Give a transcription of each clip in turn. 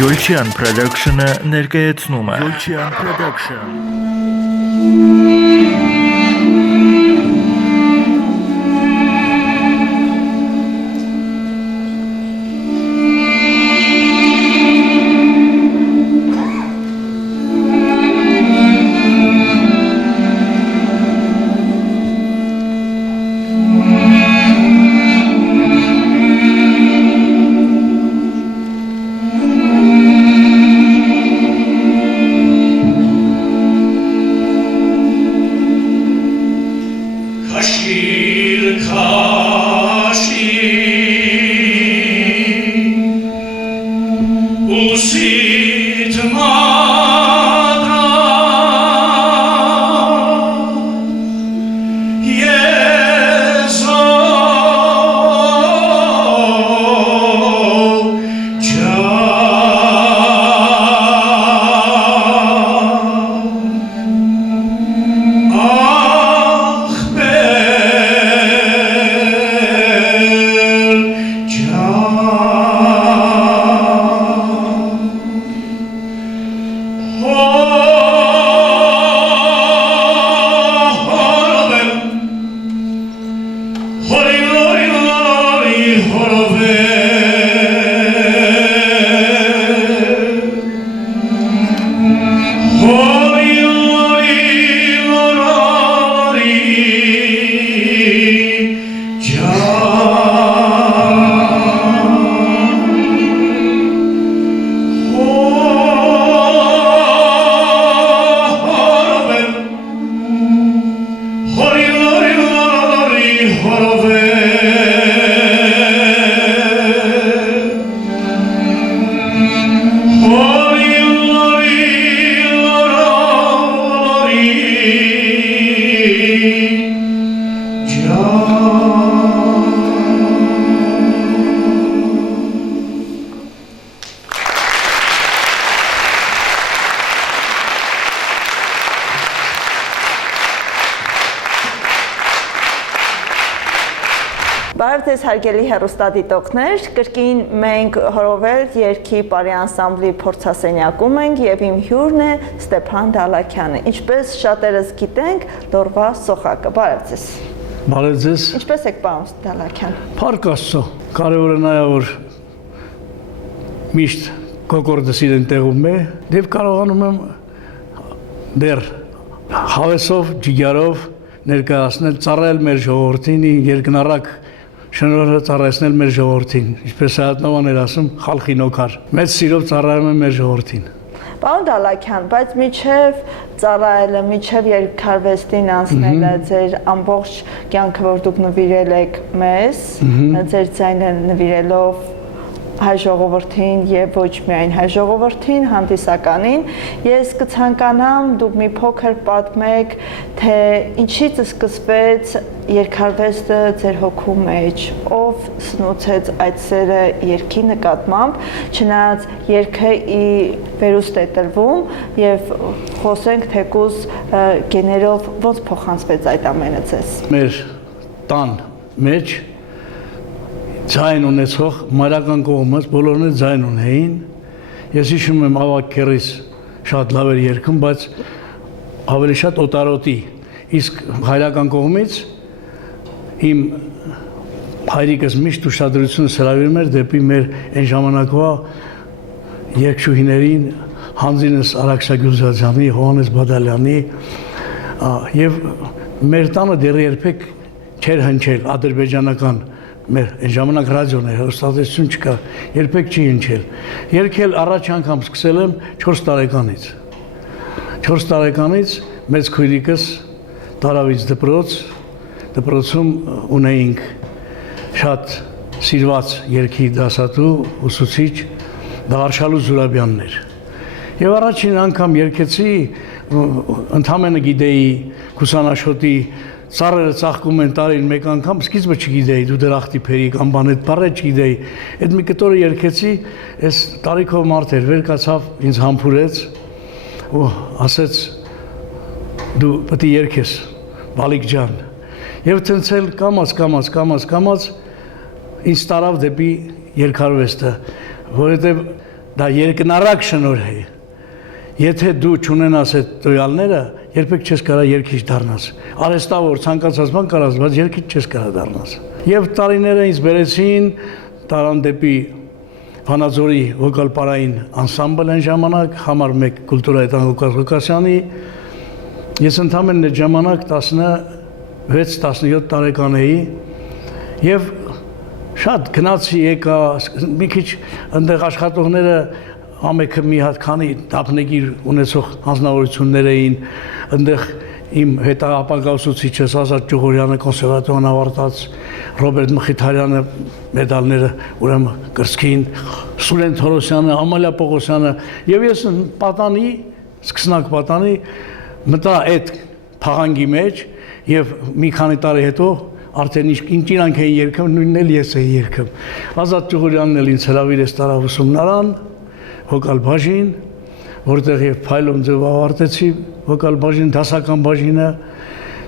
Յոլչյան Production-ը ներկայացնում է Յոլչյան Production Բարև ձեզ հարգելի հեռուստադիտողներ, կրկին մենք հորովել երգի բարի անսամբլի փորձասենյակում ենք եւ իմ հյուրն է Ստեփան Դալաքյանը։ Ինչպես շատերս գիտենք, Լորվա Սոխակը։ Բարև ձեզ։ Բարև ձեզ։ Ինչպես եք, պարոն Դալաքյան։ Փառք Աստծո։ Կարևորը նա է, որ միշտ կոկորդս իրեն տեղում է, եւ կարողանում եմ դեռ հավեսով, ջիգարով ներկայացնել, ծառայել մեր ժողովրդին, երկնառակ շնորհը ծառայեցնել մեր ժողովրդին, ինչպես Հայտնավան էր ասում, խալխի նոքար։ Մեծ սիրով ծառայում եմ մեր ժողովրդին։ Պարոն Դալաքյան, բայց միջև ծառայելը, միջև երկարվեստին անցնելը, ձեր ամբողջ կյանքը, որ դուք նվիրել եք մեզ, ձեր ձայնը նվիրելով հայ ժողովրդին եւ ոչ միայն հայ ժողովրդին, հանդիսականին, ես կցանկանամ դուք մի փոքր պատմեք, թե ինչից սկսվեց երկարվեստը ձեր հոգու մեջ, ով սնուցեց այդ սերը երգի նկատմամբ, չնայած երգը վերուստ է տրվում եւ խոսենք թեկուզ գեներով ոնց փոխանցվեց այդ ամենը ձեզ։ Մեր տան մեջ ձայն ունեցող մայրական կողմից բոլորն էլ ձայն ունեին։ Ես հիշում եմ ավակ քերիս շատ լավ էր երգում, բայց ավելի շատ օտարոտի։ Իսկ հայրական կողմից իմ հայրիկս միշտ ուշադրությունը հրավիրում էր դեպի մեր այն ժամանակվա երգչուհիներին, Հանձինս Արաքսագյուզյանի, Հովհաննես Բադալյանի, եւ մեր տանը դեռ երբեք չէր հնչել ադրբեջանական մեր այն ժամանակ ռադիոն էր, հեռուստատեսություն չկա, երբեք չի հնչել։ Երգել առաջ անգամ սկսել եմ 4 տարեկանից։ 4 տարեկանից մեծ քույրիկս տարավից դպրոցում ունեինք շատ սիրված երգի դասատու, ուսուցիչ Դավարշալու Զուրաբյանն էր։ Եվ առաջին անգամ երգեցի, ընդամենը գիտեի Քուսանաշոտի ծառերը ծաղկում են տարին մեկ անգամ, սկիզբը չգիտեի, դու դրախտի փերի կամ բան այդ բառը չգիտեի։ Այդ մի կտորը երգեցի, այս տարիքով մարդ էր, վեր կացավ, ինձ համբուրեց ու ասեց դու պետք է երգես, Բալիկ ջան։ Եվ ցնցել կամած ինձ տարավ դեպի երկարվեստը, որովհետև դա երկնարակ շնորհ է։ Եթե դու չունենաս այդ տվյալները, երբեք չես կարա երկիչ դառնաս։ Արհեստավոր ցանկացած բան կարաս, բայց երկիչ չես կարա դառնաս։ Եվ տարիները ինձ բերեցին տարան դեպի Վանաձորի վոկալ-պարային անսամբլ այն ժամանակ, համար 1 կուլտուրայի տան Ղուկասյանի։ Ես ընդամենը այդ ժամանակ 16-17 տարեկան էի եւ շատ գնացի եկա, մի քիչ այնտեղ աշխատողները ամեքը մի հատ քանի դափնեկիր ունեցող հանձնավորություններ էին, այնտեղ իմ հետապագա ուսուցիչս Ազատ Ջուղորյանը կոնսերվատորիան ավարտած, Ռոբերտ Մխիթարյանը մեդալները ուրեմն կրծքին, Սուրեն Թորոսյանը, Ամալիա Պողոսյանը եւ ես պատանի, սկսնակ պատանի մտա այդ փաղանգի մեջ եւ մի քանի տարի հետո արդեն ինչ իրանք էին երգում, նույնն էլ ես էի երգում։ Ազատ Ջուղորյանն էլ ինձ հրավիրեց տարավ ուսումնարան, վոկալ բաժին, որտեղ եւ փայլում ձև ավարտեցի վոկալ բաժին, դասական բաժինը։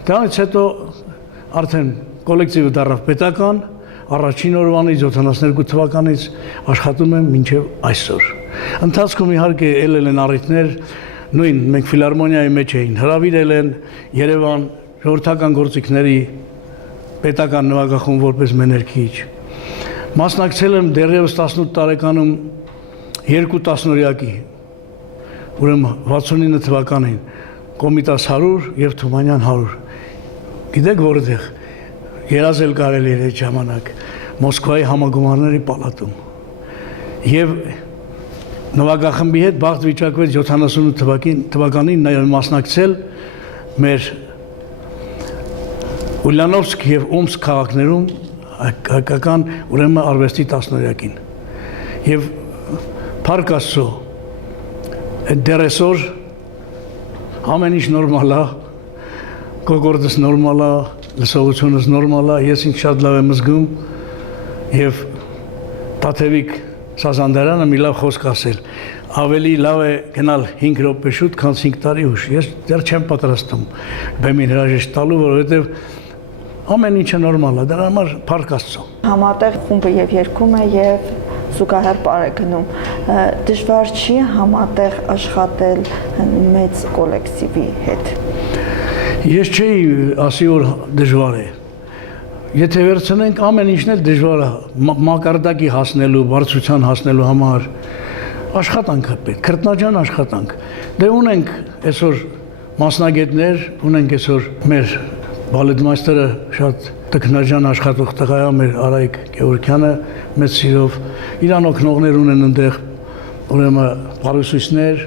Դրանից հետո արդեն կոլեկտիվը դառավ պետական, առաջին օրվանից 72 թվականից աշխատում եմ մինչև այսօր։ Ընթացքում իհարկե ելել են առիթներ, նույն մենք ֆիլհարմոնիայի մեջ էին, հրավիրել են Երևան ժողովրդական գործիքների պետական նվագախումբ որպես մեներքիչ։ Մասնակցել եմ դեռևս 18 տարեկանում 2 տասնօրյակի, ուրեմն 69 թվականին Կոմիտաս 100 եւ Թումանյան 100։ Գիտեք որտեղ երազել կարելի էր այդ ժամանակ Մոսկվայի համագումարների պալատում։ Եվ նվագախմբի հետ բախտ վիճակվեց 78 թվականին նաև մասնակցել մեր Ուլյանովսկ եւ Օմսկ քաղաքներում հայկական ուրեմն արվեստի տասնօրյակին։ Եվ Փառք Աստծո, դեռ այսօր ամեն ինչ նորմալ է, կոկորդս նորմալ է, լսողությունս նորմալ է, ես ինձ շատ լավ եմ զգում եւ Տաթևիկ Սազանդարյանը մի լավ խոսք ասել, ավելի լավ է գնալ 5 րոպե շուտ, քան 5 տարի ուշ։ Ես դեռ չեմ պատրաստում բեմին հրաժեշտ տալու, որովհետեւ ամեն ինչը նորմալ է, դրա համար Փառք Աստծո։ Համատեղ խումբը եւ երգում է եւ զուգահեռ պարեգնում։ Դժվար չի համատեղ աշխատել մեծ կոլեկտիվի հետ։ Ես չէի ասի որ դժվար է։ Եթե վերցնենք ամեն ինչն էլ դժվար է, մակարդակի հասնելու, բարձրության հասնելու համար աշխատանք է պետք, քրտնաջան աշխատանք։ Դե ունենք այսօր մասնագետներ, ունենք այսօր մեր բալետմայստերը շատ տքնաջան աշխատող տղա է, մեր Արայիկ Գևորգյանը մեծ սիրով, իրան օգնողներ ունեն այնտեղ, ուրեմն պարուսույցներ,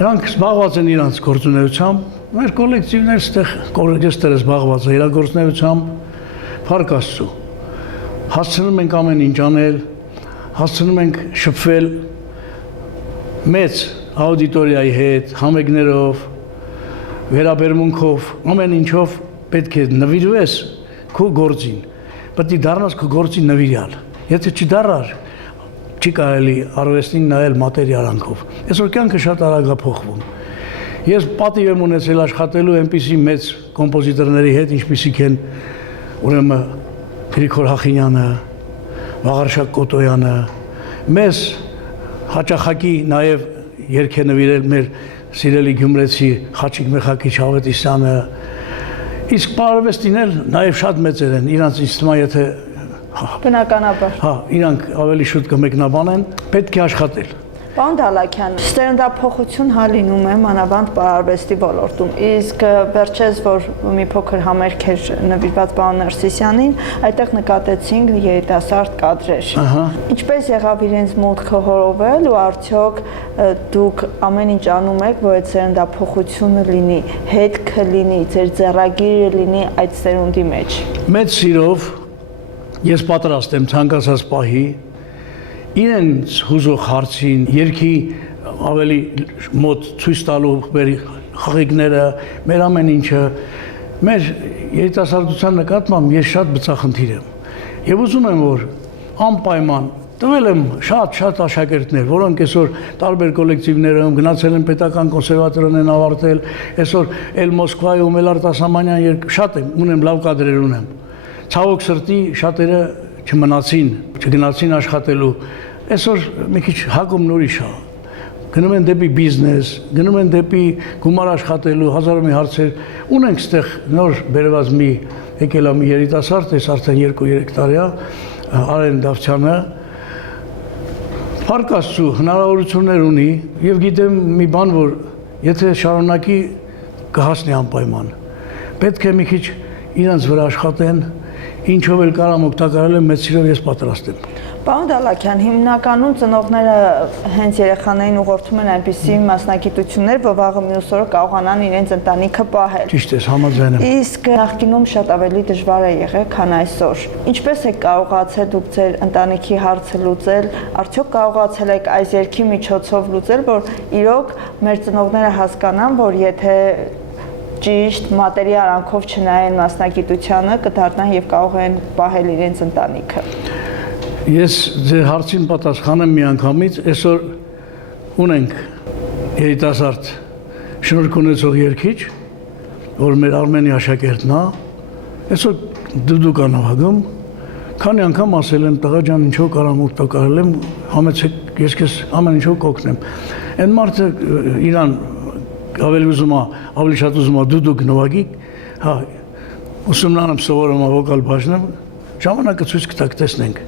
նրանք զբաղված են իրանց գործունեությամբ, մեր կոլեկտիվներ ստեղ կորեգեստերը զբաղված է իրագործունեությամբ, Փառք Աստծո, հասցնում ենք ամեն ինչ անել, հասցնում ենք շփվել մեծ աուդիտորիայի հետ, համերգներով, վերաբերմունքով, ամեն ինչով պետք է նվիրվես քո գործին, պետք է դառնաս քո գործի նվիրյալ։ Եթե չդառար, չի կարելի արվեստին նայել մատերիալանքով։ Այսօր կյանքը շատ արագ է փոխվում։ Ես պատիվ եմ ունեցել աշխատելու այնպիսի մեծ կոմպոզիտորների հետ, ինչպիսիք են ուրեմն Գրիգոր Հախինյանը, Վաղարշակ Կոտոյանը, մեզ հաճախակի նաև երգ է նվիրել մեր սիրելի գյումրեցի Խաչիկ Մեխակիչ Ավետիսյանը, իսկ պարարվեստին էլ նաև շատ մեծեր են, իրանց ինձ թվում է եթե Բնականաբար։ Հա, իրանք ավելի շուտ կմեկնաբանեն, պետք է աշխատել։ Պարոն Դալաքյան, ստերնդափոխություն հալինում է մանավանդ պարարվեստի ոլորտում, իսկ վերջերս, որ մի փոքր համերգ էր նվիրված պարոն Ներսիսյանին, այդտեղ նկատեցինք երիտասարդ կադրեր։ Ինչպես եղավ իրենց մուտքը հորովել ու արդյոք դուք ամեն ինչ անում եք, որ այդ ստերնդափոխությունը լինի, հետքը լինի, ձեր ձեռագիրը լինի այդ սերունդի մեջ։ Մեծ սիրով ես պատրաստ եմ ցանկացած պահի իրենց հուզող հարցին, երգի ավելի մոտ ցույց տալու մեր խաղիկները, մեր ամեն ինչը, մեր երիտասարդության նկատմամբ ես շատ բծախնդիր եմ։ Եվ ուզում եմ, որ անպայման տվել եմ շատ աշակերտներ, որոնք այսօր տարբեր կոլեկտիվներում գնացել են պետական կոնսերվատորիան են ավարտել, այսօր էլ Մոսկվայում, էլ արտասահմանյան երգ շատ եմ, ունեմ լավ կադրեր ունեմ։ Ցավոք սրտի շատերը չմնացին, չգնացին աշխատելու Այսօր մի քիչ հակումն ուրիշ է։ Գնում են դեպի բիզնես, գնում են դեպի գումար աշխատելու, հազար մի հարցեր։ Ունենք այդտեղ նոր բերված մի եկել է մի երիտասարդ, այս արդեն 2-3 տարի է, Արեն Դավթյանը, Փառք Աստծո հնարավորություններ ունի եւ գիտեմ մի բան, որ եթե շարունակի կհասնի անպայման։ Պետք է մի քիչ իրանց վրա աշխատեն, ինչով էլ կարամ օգտակարել եմ, մեծ սիրով ես պատրաստ եմ։ Պարոն Դալաքյան, հիմնականում ծնողները հենց երեխաներին ուղղորդում են այնպիսի մասնագիտություններ, որ վաղը մյուս օրը կարողանան իրենց ընտանիքը պահել։ Ճիշտ է, համաձայն եմ։ Իսկ նախկինում շատ ավելի դժվար է եղել, քան այսօր։ Ինչպես եք կարողացել դուք ձեր ընտանիքի հարցը լուծել, արդյոք կարողացել եք այս երգի միջոցով լուծել, որ իրոք մեր ծնողները հասկանան, որ եթե ճիշտ մատերի արանքով չնայեն մասնագիտությանը, կդառնան եւ կարող են պահել իրենց ընտանիքը։ Ես ձեր հարցին պատասխանեմ միանգամից, այսօր ունենք երիտասարդ շնորհք ունեցող երգիչ, որ մեր Արմենի աշակերտն է, այսօր դուդուկ է նվագում, քանի անգամ ասել եմ տղա ջան, ինչով կարամ օգտակարել եմ, համեցեք ես քեզ ամեն ինչով կօգնեմ։ Այն մարդը իրան ավելի ուզում է, ավելի շատ ուզում է դուդուկ նվագի, հա, ուսումնարանում սովորում է վոկալ բաժնում, ժամանակը ցույց կտակ տեսնենք։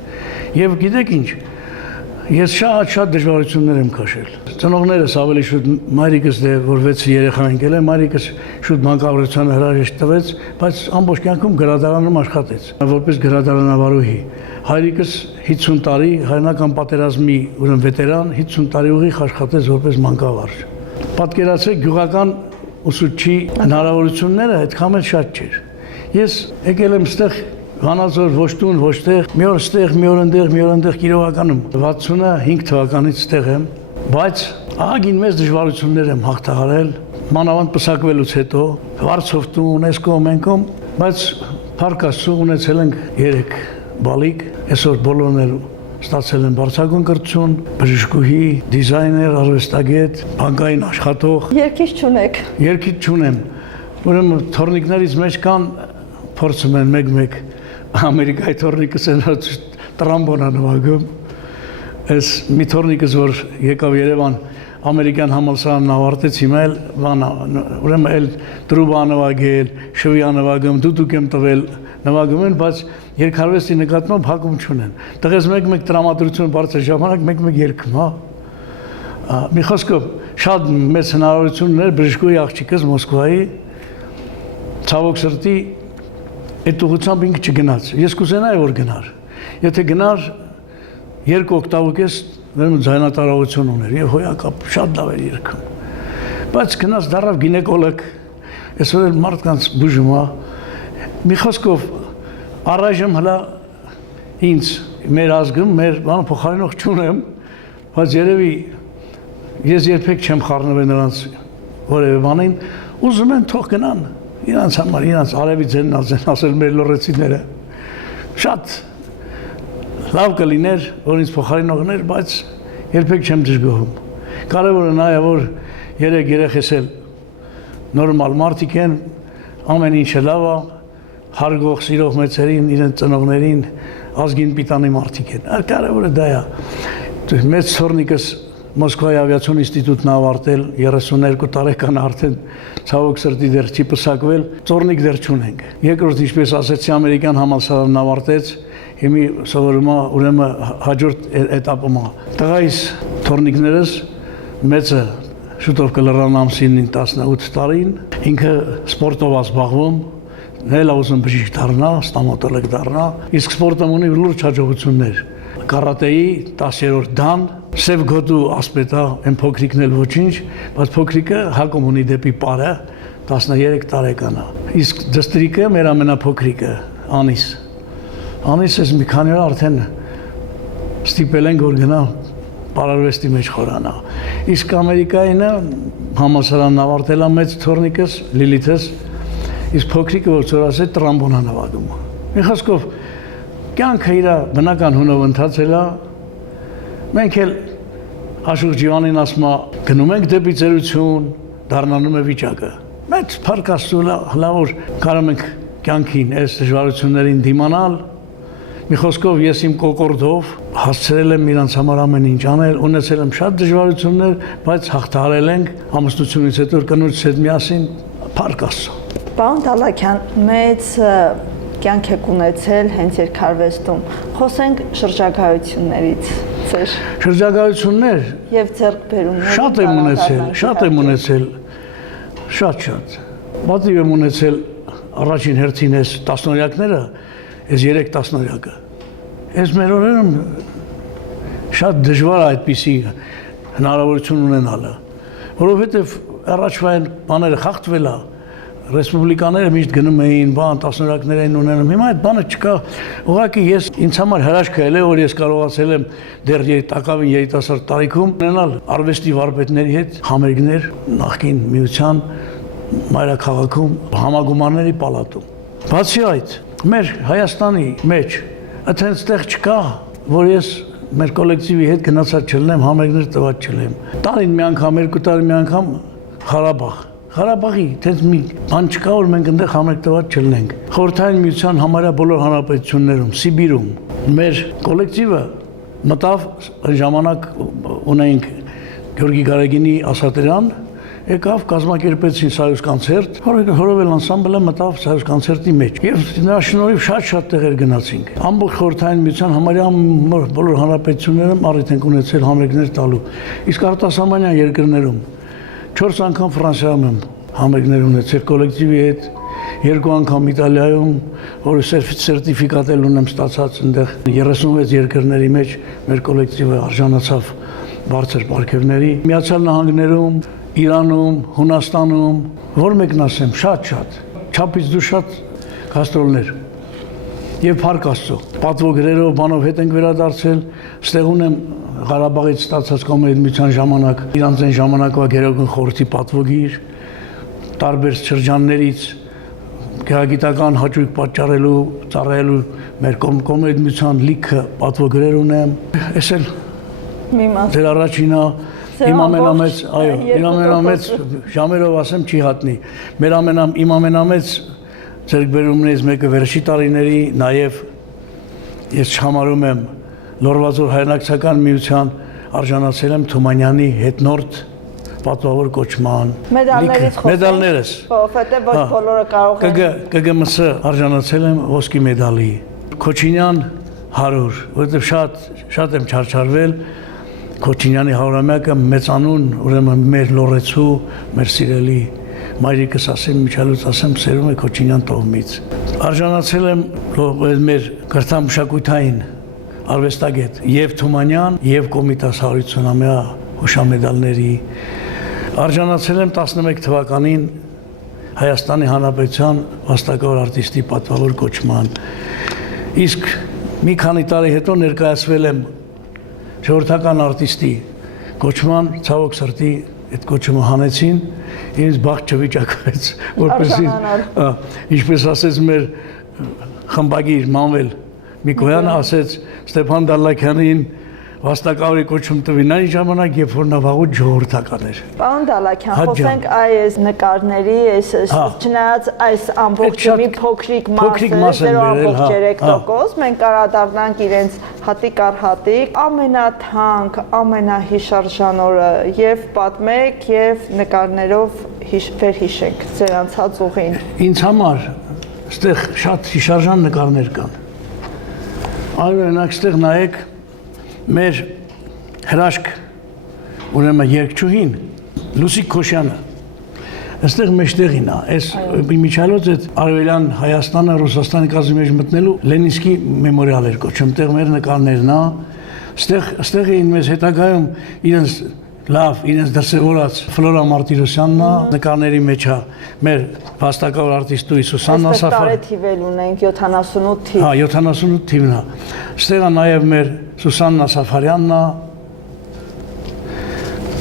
Եվ գիտեք ինչ, ես շատ դժվարություններ եմ քաշել։ Ծնողներս ավելի շուտ մայրիկս դե որ 6 երեխա ընկել է, մայրիկս շուտ մանկավարությանը հրաժեշտ տվեց, բայց ամբողջ կյանքում գրադարանում աշխատեց, որպես գրադարանավարուհի։ Հայրիկս 50 տարի հայրենական պատերազմի ուրեմն վետերան, 50 տարի ուղիղ աշխատեց որպես մանկավարժ։ Պատկերացրեք գյուղական ուսուցչի հնարավորությունները այդքան էլ շատ չէր։ Ես եկել եմ ստեղ Վանաձոր ոչ տուն, ոչ տեղ, մի օր ստեղ, մի օր ընդեղ Կիրովականում 65 թվականից ստեղ եմ, բայց ահագին մեծ դժվարություններ եմ հաղթահարել, մանավանդ պսակվելուց հետո, Վարչովտուն, Էսկոմ, Մենկոմ, բայց Փառք Աստծո ունեցել ենք 3 բալիկ, այսօր բոլորն էլ ստացել են բարձրագույն կրթություն, բժշկուհի, դիզայներ, արվեստագետ, բանկային աշխատող։ Երգիչ չունեք։ Երգիչ չունեմ։ Ուրեմն թորնիկներից մեջ կան փորձում են մեկ-մեկ Ամերիկայի թորնիկս են տրամբոն նվագում։ Այս մի թորնիկս որ եկավ Երևան ամերիկյան համալսարանն ավարտեց, հիմա էլ ուրեմն էլ տրուբա նվագել, շվիա նվագում, դուդուկ եմ տվել, նվագում են, բայց երգարվեստի նկատմամբ հակում չունեն։ Տղես մեկ-մեկ տրամադրություն բարձր ժամանակ մեկ-մեկ երգում, հա։ Մի խոսքով շատ մեծ հնարավորություններ բժշկուհի աղջիկս Մոսկվայի ցավոք սրտի այդ ուղղությամբ ինքը չգնաց։ Ես կուզենայի որ գնար։ Եթե գնար 2 օկտավուկես ուրեմն ձայնատարողություն ուներ եւ հոյակապ շատ լավ էր երգում։ Բայց գնաց դառավ գինեկոլոգ։ Այսօր էլ մարդկանց բուժում է։ Մի խոսքով առայժմ հլա ինձ մեր ազգում մեր բան փոխարինող չունեմ, բայց երևի ես երբեք չեմ խառնվել նրանց որևէ բանին, ուզում են թող գնան։ Իրանց համար, իրանց արևի ձենն ասել մեր լոռեցիները։ Շատ լավ կլիներ, որ ինձ փոխարինողներ, բայց երբեք չեմ դժգոհում։ Կարևորը նա է, որ 3 երեխես էլ նորմալ մարդիկ են, ամեն ինչը լավ է, հարգող, սիրող մեծերին, իրենց ծնողներին, ազգին պիտանի մարդիկ են։ Կարևորը դա է։ Մեծ թորնիկս Մոսկվայի ավիացիոն ինստիտուտն ավարտել 32 տարեկան արդեն ցավոք սրտի դեռ չի պսակվել, ծորնիկ դեռ չունենք։ Երկրորդ ինչպես ասեցի ամերիկյան համալսարանն ավարտեց, հիմի սովորում է ուրեմն հաջորդ էտապում է։ Տղայիս թորնիկներս մեծը շուտով կլռան ամսին 18 տարին, ինքը սպորտով է զբաղվում, նույնիսկ ուզում բժիշկ դառնա, ստոմատոլոգ դառնա, իսկ սպորտում ունի լուրջ հաջողություններ։ Կարատեի 10-րդ դան, սև գոտու ասպետա, այն փոքրիկն էլ ոչինչ, բայց փոքրիկը հակում ունի դեպի պարը, 13 տարեկան է։ Իսկ դստրիկը մեր ամենափոքրիկը, Անիս։ Անիսս մի քանի օր արդեն ստիպել են որ գնա պարարվեստի մեջ խորանա։ Իսկ Ամերիկայինը համալսարանն ավարտել է մեծ թորնիկս, Լիլիթս, իսկ փոքրիկը որ ծորասե տրամբոն է նվագում։ Մի խոսքով կյանքը իր բնական հունով ընթացել է։ Մենք էլ Աշուղ Ջիվանին ասում է գնում ենք դեպի ծերություն, դառնանում է վիճակը։ Մեծ Փառք Աստծո լավ որ կարող ենք կյանքին այս դժվարություններին դիմանալ Մի խոսքով ես իմ կոկորդով հասցրել եմ իրանց համար ամեն ինչ անել, ունեցել եմ շատ դժվարություններ, բայց հաղթահարել ենք ամուսնությունից հետո կնոջս հետ միասին փառք Աստծո։ Պարոն Դալաքյան, մեծ կյանք եք ունեցել հենց երկարվեստում։ Խոսենք շրջագայություններից ձեր։ Շրջագայություններ Եվ ձեռքբերումներ։ շատ եմ ունեցել, շատ։ Պատիվ եմ ունեցել առաջին հերթին այս տասնօրյակները, այս 3 տասնօրյակը։ Այս մեր օրերում շատ դժվար է այդպիսի հնարավորություն ունենալը, որովհետև առաջվա այն բաները խախտվել է, ռեսպուբլիկաները միշտ գնում էին, տասնօրյակներ էին ունենում, հիմա այդ բանը չկա, ուղղակի ես ինձ համար հրաշք է, որ ես կարողացել եմ դեռ տակավին երիտասարդ տարիքում ունենալ արվեստի վարպետների հետ համերգներ նախկին միության մայրաքաղաքում համագումարների պալատում։ Բացի այդ, մեր Հայաստանի մեջ այդտեղ չկա, որ ես մեր կոլեկտիվի հետ գնացած չլինեմ, համերգներ տված չլինեմ։ Տարին մի անգամ, 2 տարի մի անգամ Ղարաբաղի, դες մի բան չկա, որ մենք այնտեղ համերգ տված չլինենք։ Խորհրդային միության համարյա բոլոր հանրապետություններում, Սիբիրում մեր կոլեկտիվը մտավ այն ժամանակ ունեինք Գյորգի Գարեգինի ասատերան, եկավ կազմակերպեցին Սայուզ կոնցերտ, հորովել անսամբլը մտավ Սայուզ կոնցերտի մեջ եւ նրա շնորհիվ շատ տեղեր գնացինք։ Ամբողջ խորհրդային միության համարյա բոլոր հանրապետություններում առիթ ենք ունեցել համերգներ տալու։ Իսկ արտասահմանյան երկրներում 4 անգամ Ֆրանսիայում եմ համերգներ ունեցել կոլեկտիվի հետ, 2 անգամ Իտալիայում, որ սերտիֆիկատ էլ ունեմ ստացած այնտեղ 36 երկրների մեջ մեր կոլեկտիվը արժանացավ բարձր պարգևների։ Միացյալ Նահանգներում, Իրանում, Հունաստանում, որ մեկն ասեմ, շատ, չափից դու շատ գաստրոլներ։ Եվ փառք Աստծո, պատվոգրերով, բանով հետ ենք վերադարձել, ստեղ ունեմ Ղարաբաղից ստացած կոմեդիայի միության ժամանակ, իրանց այն ժամանակվա գերագույն խորհրդի պատվոգիր, տարբեր շրջաններից գեղագիտական հաճույք պատճառելու, ծառայելու մեր կոմեդիայի միության լիքը պատվոգրեր ունեմ։ Ես էլ ձեր առաջինը իմ ամենամեծ ժամերով ասեմ չի հատնի։ Իմ ամենամեծ ձեռքբերումներից մեկը վերջի տարիների, նաև ես չհամարում եմ Լորվազոր հայրենակցական միության արժանացել եմ Թումանյանի հետնորդ պատվավոր կոչման մեդալներս, որովհետև ոչ բոլորը կարող են ԿԳՄՍ արժանացել եմ ոսկի մեդալի, Քոչինյան 100, որովհետև շատ եմ չարչարվել Քոչինյանի 100-ամյակը մեծանուն, ուրեմն մեր լորեցու, մեր սիրելի մայրիկս ասեմ, միջալուց ասեմ, սերում է Քոչինյան տոհմից։ Արժանացել եմ մեր կրթամշակութային արվեստագետ եւ Թումանյան եւ Կոմիտաս 150-ամյա հուշամեդալների։ Արժանացել եմ 11 թվականին Հայաստանի Հանրապետության վաստակավոր արտիստի պատվավոր կոչման։ Իսկ մի քանի տարի հետո ներկայացվել եմ ժողովրդական արտիստի կոչման, ցավոք սրտի այդ կոչումը հանեցին, ինձ բախտ չվիճակվեց, որպեսզի ինչպես ասեց մեր խմբագիր Մանվել Միկոյանը, ասեց Ստեփան Դալաքյանին վաստակավորի կոչում տվին այն ժամանակ, երբ որ նա վաղուց ժողովրդական էր։ Պարոն Դալաքյան, խոսենք այս նկարների, չնայած այս ամբողջը մի փոքրիկ մաս է, 0.3%, մենք կարադառնանք իրենց հատիկ առ հատիկ, ամենաթանկ, ամենահիշարժան օրը եւ պատմեք եւ նկարներով վերհիշենք ձեր անցած ուղին։ Ինձ համար այստեղ շատ հիշարժան նկարներ կան։ Օրինակ այստեղ նայեք մեր հրաշք ուրեմն երգչուհին Լուսիկ Քոշյանը այստեղ մեջտեղին է, այս միջալոց այդ Արևելյան Հայաստանը Ռուսաստանի կազմի մեջ մտնելու Լենինսկի մեմորիալ էր կոչում, այդտեղ մեր նկարներն է, այստեղ էին մեզ հետագայում իրենց դրսևորած Ֆլորա Մարտիրոսյանն է, նկարների մեջ է մեր վաստակավոր արտիստուհի Սուսաննա Սաֆարյանը։ Այսպես տարեթիվ ունենք 78 թիվ։ Հա, 78 թիվն է։ Այստեղ է նաև մեր Սուսաննա Սաֆարյանն է։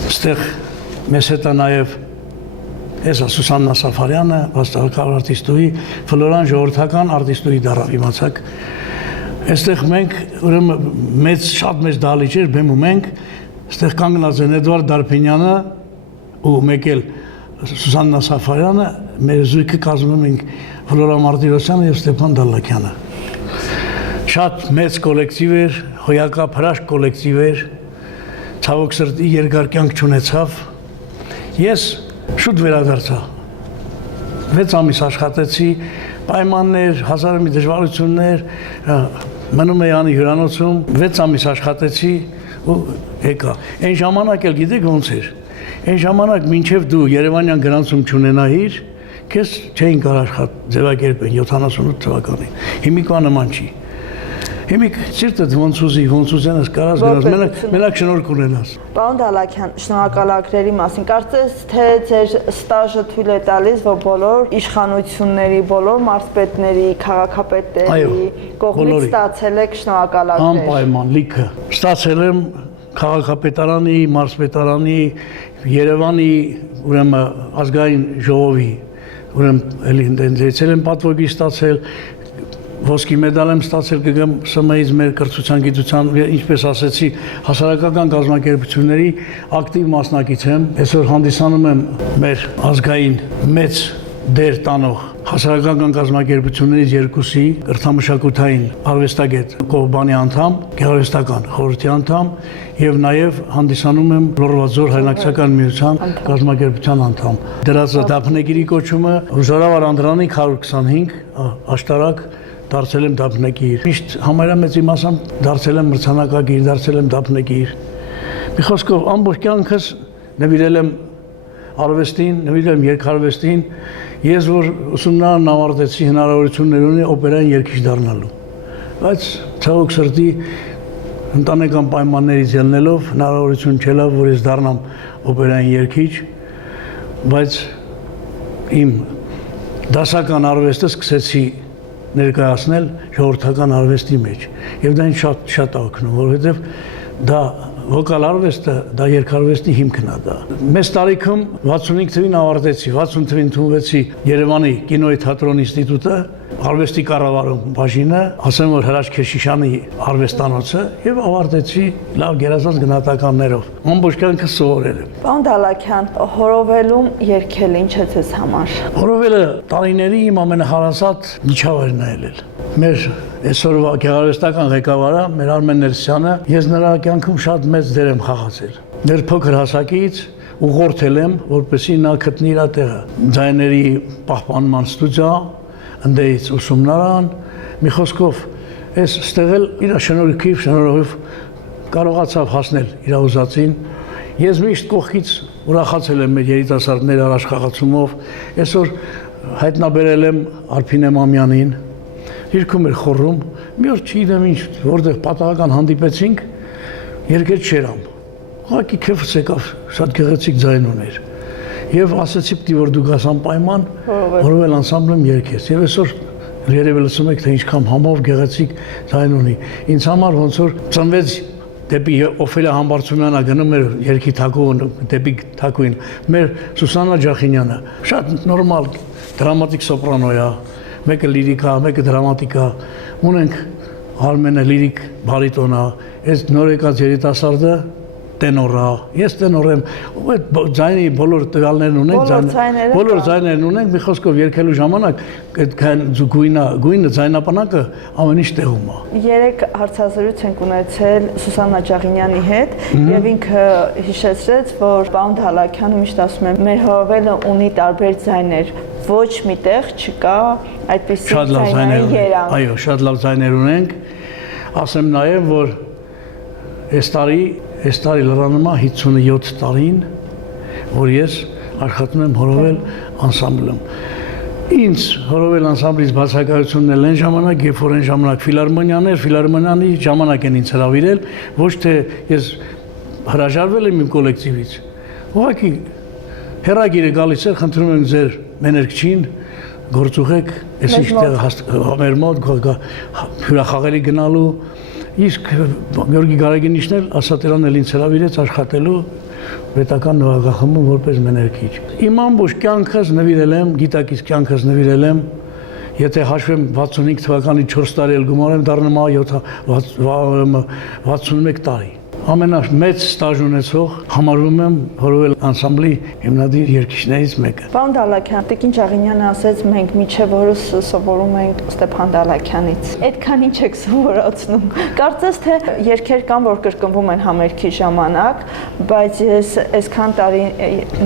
Այստեղ մեզ հետ է նաև Էսա Սուսաննա Սաֆարյանը, վաստակավոր արտիստուհի, Ֆլորան ժողովրդական արտիստուհի դարավ իմացակ։ Այստեղ մենք ուրեմն շատ մեծ դահլիճեր բեմում ենք, այստեղ կանգնած են Էդվարդ Դարփենյանը ու մեկ էլ Սուսաննա Սաֆարյանը, մեր զույգը կազմում ենք Ֆլորա Մարտիրոսյանը եւ Ստեփան Դալաքյանը։ Շատ մեծ կոլեկտիվ էր, հոյակապ հրաշք կոլեկտիվ էր, ցավոք սրտի երկար կյանք չունեցավ։ Ես շուտ վերադարձա։ 6 ամիս աշխատեցի, պայմաններ, հազար մի դժվարություններ, մնում էի անի հյուրանոցում, 6 ամիս աշխատեցի ու եկա։ Այն ժամանակ էլ գիտեք ոնց էր։ Այն ժամանակ մինչև դու Երևանյան գրանցում չունենայիր, քեզ չէին կարող ձևակերպել 78 թվականին։ Հիմիկվա նման չի։ Հիմիկ սիրտդ ոնց ուզի, ոնց ուզենաս կարաս գնաս, մենակ շնորհք ունենաս։ Պարոն Դալաքյան, շնորհակալագրերի մասին կարծես թե ձեր ստաժը թույլ է տալիս, որ բոլոր իշխանությունների, բոլոր մարզպետների, քաղաքապետերի կողմից ստացել եք շնորհակալագրեր։ Անպայման լիքը։ Ստացել եմ քաղաքապետարանի, մարզպետարանի, Երևանի, ուրեմն ազգային ժողովի, ուրեմն էլի դենձեցել եմ պատվոգի ստացել, ոսկի մեդալ եմ ստացել ԿԳՄ ՍՄ-ից մեր կրթության գիտության, ինչպես ասեցի, հասարակական կազմակերպությունների ակտիվ մասնակից եմ։ Այսօր հանդիսանում եմ մեր ազգային մեծ դեր տանող հասարակական կազմակերպություններից երկուսի կրթամշակութային արվեստագետ Կողբանի անդամ, գեղարվեստական խորհրդի անդամ եւ նաեւ հանդիսանում եմ Լոռուվաձոր հայրենակցական միության կազմակերպության անդամ։ Դրած դափնեկիրի կոչումը Ժորավար Անդրանիկ 125 աշտարակ դարձել եմ դափնեկիր։ Միշտ համարյա մեծ իմասամբ դարձել եմ մրցանակագիր, դարձել եմ դափնեկիր։ Մի խոսքով ամբողջ կյանքս նվիրել եմ արվեստին, նվիրել եմ երգարվեստին, ես որ ուսումնարան ավարտեցի հնարավորություններ ունի օպերային երգիչ դառնալու։ Բայց ցավոք սրտի ընտանեկան պայմաններից ելնելով հնարավորություն չելավ, որ ես դառնամ օպերային երգիչ, բայց իմ դասական արվեստը սկսեցի ներկայացնել ժողովրդական արվեստի մեջ եւ դա ինձ շատ օգնում, որովհետեւ դա վոկալ արվեստը դա երգարվեստի հիմքն է դա։ Մեծ տարիքում 65 թվին ավարտեցի, 60 թվին ընդունվեցի Երևանի կինոյի թատրոնի ինստիտուտը, արվեստի կառավարում բաժինը, ասեմ որ Հրաշք Քեշիշյանի արվեստանոցը եւ ավարտեցի լավ գերազանց գնահատականներով։ Ամբողջ կյանքս սովորել եմ։ Պարոն Դալաքյան, հորովելում երգել ինչ է ձեզ համար։ Հորովելը տարիների իմ ամենահարազատ միջավայրն է ելել։ Մեր այսօրվա գեղարվեստական ղեկավարը մեր Արմեն Ներսյանը, ես նրա կյանքում շատ մեծ դեր եմ խաղացել։ Դեռ փոքր հասակից ուղղորդել եմ, որպեսզի նա գտնի իր տեղը։ Ձայների պահպանման ստուդիա, ընդդեից ուսումնարան, մի խոսքով, այս ստեղել իր շնորհիվ կարողացավ հասնել իր ուզածին։ Ես միշտ կողքից ուրախացել եմ մեր երիտասարդների առաջխաղացումով։ Այսօր հայտնաբերել եմ Արփինե Մամյանին, երգում էր խորում, մի օր չգիտեմ ինչ, որտեղ պատահական հանդիպեցինք, երգեր չերամ։ Ուղղակի քեֆս եկավ, շատ գեղեցիկ ձայն ուներ։ Եվ ասեցի պիտի որ դու գաս անպայման հորովել անսամբլում երգես։ Եվ այսօր երևի լսում եք թե ինչքան համով գեղեցիկ ձայն ունի։ Ինձ համար ոնց որ ծնվեց դեպի Օֆելիա Համբարձումյանը գնում էր երգի թակուն, դեպի թակույն։ Մեր Սուսաննա Ջախինյանը շատ նորմալ դրամատիկ սոպրանո է, մեկը լիրիկա, մեկը դրամատիկա, ունենք Արմենը լիրիկ բարիտոն է, այս նոր եկած երիտասարդը տենոր է, ես տենոր եմ, այդ ձայնի բոլոր տվյալներն ունենք, բոլոր ձայներն ունենք, մի խոսքով երգելու ժամանակ այդ գույնը ձայնապանակը ամեն ինչ տեղում է։ Երեք հարցազրույց ենք ունեցել Սուսաննա Ջախինյանի հետ եւ ինքը հիշեցրեց, որ պարոն Դալաքյանը միշտ ասում է, մեր հորովելը ունի տարբեր ձայներ, ոչ միտեղ չկա այդպիսի ձայնային երանգ։ Այո, շատ լավ ձայներ ունենք։ Ասեմ նաեւ, որ այս տարի լրանում է 57 տարին, որ ես աշխատում եմ հորովել անսամբլում։ Ինձ հորովել անսամբլից բացակայությունն էլ այն ժամանակ, երբ որ այն ժամանակ ֆիլարմոնիանի ժամանակ են ինձ հրավիրել, ոչ թե ես հրաժարվել եմ իմ կոլեկտիվից։ Ուղղակի հեռագիրը գալիս է, խնդրում եմ ձեր մեներկչին գործուղեք, ես իշխտեղ մեր մոտ հյուրախաղերի գնալու, իսկ Գյորգի Գարագինիչն էլ ասատերան էլ ինձ հրավիրեց աշխատելու պետական նվագախմբում որպես մեներկիչ։ Իմ ամբողջ կյանքս նվիրել եմ, գիտակից կյանքս նվիրել եմ, եթե հաշվեմ 65 թվականի 4 տարի էլ գումարեմ, դառնում է 61 տարի։ ամենամեծ ստաժ ունեցող համարում եմ Հորովել անսամբլի հիմնադիր երգիչներից մեկը։ Պարոն Դալաքյան, Տիկին Ջաղինյանը ասեց, մենք միջև օրս սովորում ենք Ստեփան Դալաքյանից։ Այդքան ինչ եք սովորացնում։ Կարծես թե երգեր կան, որ կրկնվում են համերգի ժամանակ, բայց ես այսքան տարի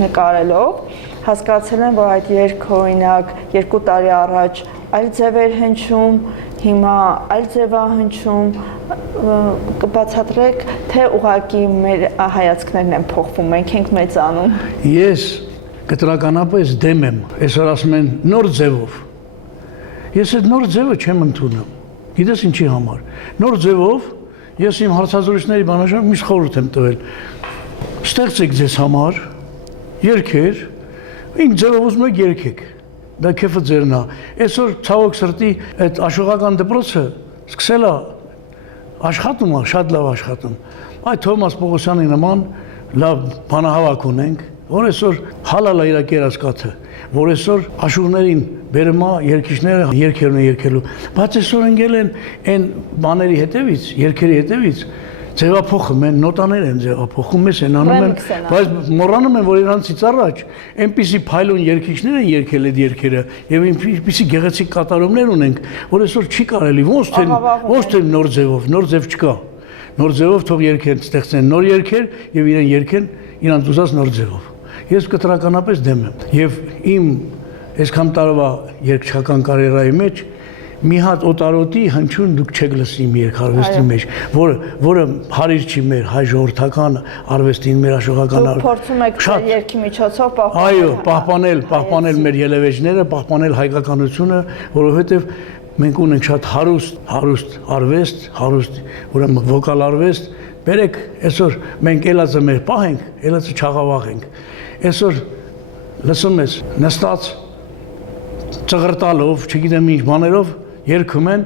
նկարելով հասկացել եմ, որ այդ երգը օրինակ 2 տարի առաջ այլ ձև էր հնչում, հիմա այլ ձև է հնչում, կբացատրեք, թե ուղղակի մեր հայացքներն են փոխվում, մենք ենք մեծանում։ Ես կտրականապես դեմ եմ, այսօր ասում են նոր ձևով։ Ես այդ նոր ձևը չեմ ընդունում։ Գիտես ինչի համար։ Նոր ձևով ես իմ հարցազրույցների բանաշարք միշտ խորհուրդ եմ տվել։ Ստեղծեք ձեզ համար երգեր, ինչ ձևով ուզում եք երգեք։ Դա քեֆը ձերն է։ Այսօր ցավոք սրտի այդ աշխուղական դպրոցը սկսել է աշխատում, շատ լավ աշխատում։ Այդ Թոմաս Պողոսյանի նման լավ բանահավաք ունենք, որ այսօր հալալ է իր կերած կաթը, որ այսօր աշխուղներին բերում է երգիչները երգերն երկելու, բայց այսօր ընկել են այն բաների հետևից, երգերի հետևից ձևափոխում են, նոտաներ են ձևափոխում, մեզ են անում են, բայց մոռանում են, որ իրանցից առաջ այնպիսի փայլուն երգիչներ են երգել այդ երգերը եւ այնպիսի գեղեցիկ կատարումներ ունենք, որ այսօր չի կարելի ոնց թե նոր ձև չկա։ Նոր ձևով թող երգեն, ստեղծեն նոր երգեր եւ իրեն երգեն իրանց ուզած նոր ձևով։ Ես կտրականապես դեմ եմ եւ իմ այսքան տարվա երգչական կարիերայի մեջ մի հատ օտարոտի հնչյուն դուք չեք լսի իմ երգարվեստի մեջ, որը հարիր չի մեր հայ ժողովրդական արվեստին, մեր աշխուղական Դուք փորձում եք երգի միջոցով պահպանել։ Այո, պահպանել մեր ելևէջները, պահպանել հայկականությունը, որովհետև մենք ունենք շատ հարուստ արվեստ, հարուստ ուրեմն վոկալ արվեստ, բերեք այսօր մենք ելածը մեր պահենք, ելածը չաղավաղենք։ Այսօր լսում ես նստած ծղրտալով, չգիտեմ ինչ բաներով երգում են,